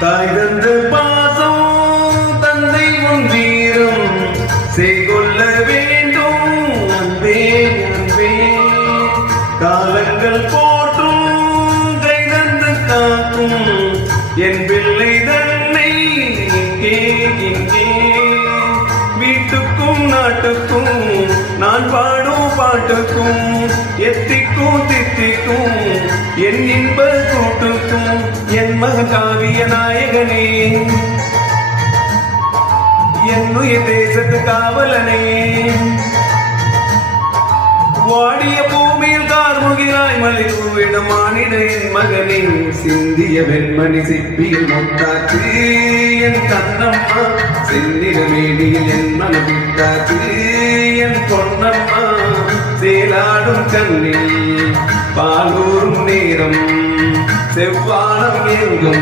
தாய் தந்த பாசம் தந்தை உன் வீரம் செய்கொள்ள வேண்டும் அன்பே அன்பே. காலங்கள் போற்றும் கை தந்து காக்கும் என் பிள்ளை தன்னை இங்கே இங்கே. வீட்டுக்கும் நாட்டுக்கும் நான் பாடும் பாட்டுக்கும் எத்திக்கும் தித்திக்கும் என் இன்ப கூட்டுக்கும் என் மகாவிய நாயகனே என்னுய தேசத்து காவலனே. வாடிய பூமியில் கார்முகிலாய் மலிவிடம் மானிட என் மகனே. சிந்திய வெண்மணி சிப்பியில் முத்தாச்சு என் கண்ணம்மா. செந்திர மேடியில் என் மனவிட்டாச்சு என் பொன்னம்மா. சேலாடும் கண்ணி பாலூரும் நேரம் செவ்வானம் எங்கும்